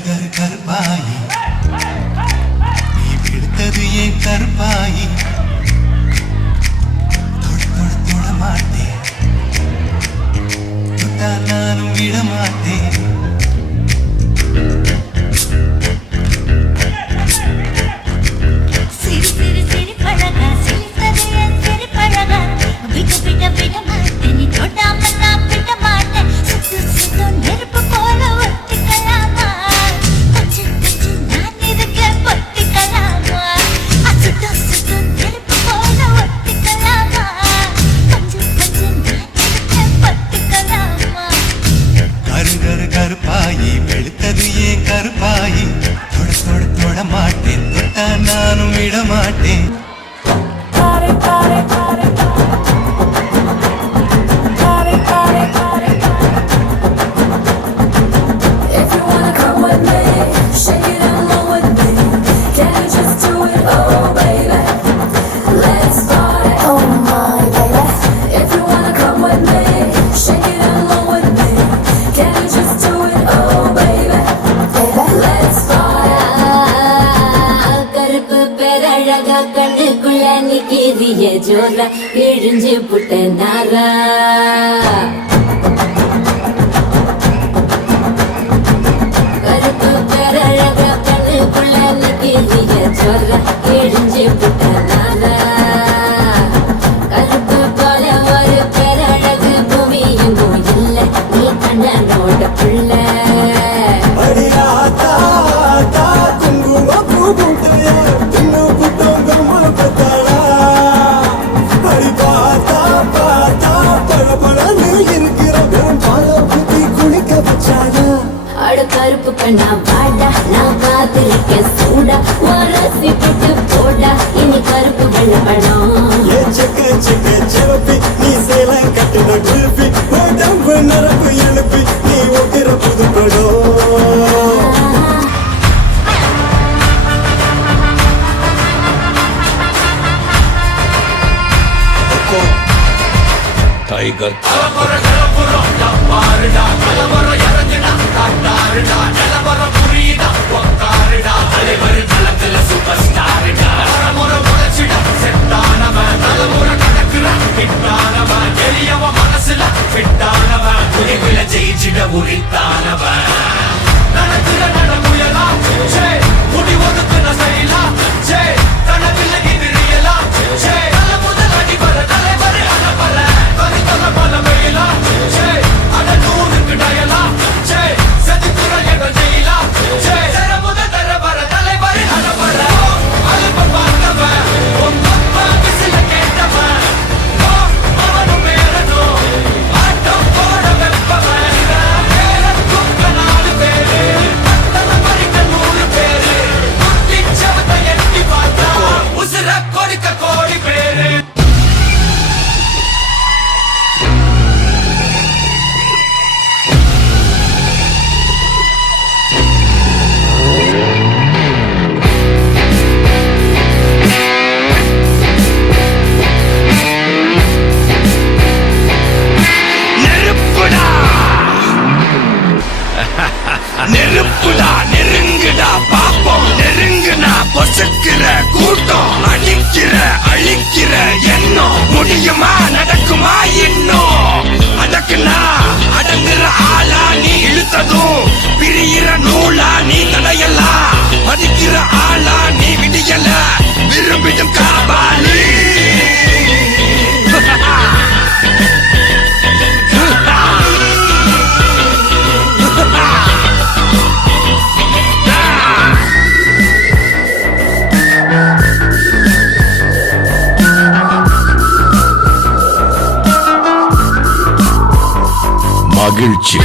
கரு கருப்பாயி நீ விழுத்தது ஏன் கருப்பாயி மாட்டேன். நானும் விட மாட்டேன். சிறு சிறு சிறு பழக சிரித்தது என் சிறு பழக விட விட விட மாட்டேன். ஜோரா இழிஞ்சு புட்ட நாரா. வச்சாடா அட கருப்பு கண்ணா பாடா நான் பார்த்திருக்கேன் சூடா. ஒரு போட்டா இனி கருப்பு கண்ண படம். டைகர் மனசுல ஃபிட்டானவன் உழைப்பில ஜெயிச்சிட உரித்தானவன் நெருப்புடா நெருங்குடா பாப்போம். நெருங்குனா பொசுக்கிற கூட்டம் அடிக்கிற அழிக்கிற எண்ணம். முடியுமா நடக்குமா இன்னும் அடக்குனா அடங்குற ஆளா நீ இழுத்ததும். பிரியிற நூலா நீ தடையலா? மதிக்கிற ஆளா நீ விடியல? விரும்பிடும் காபாலி. Agirti.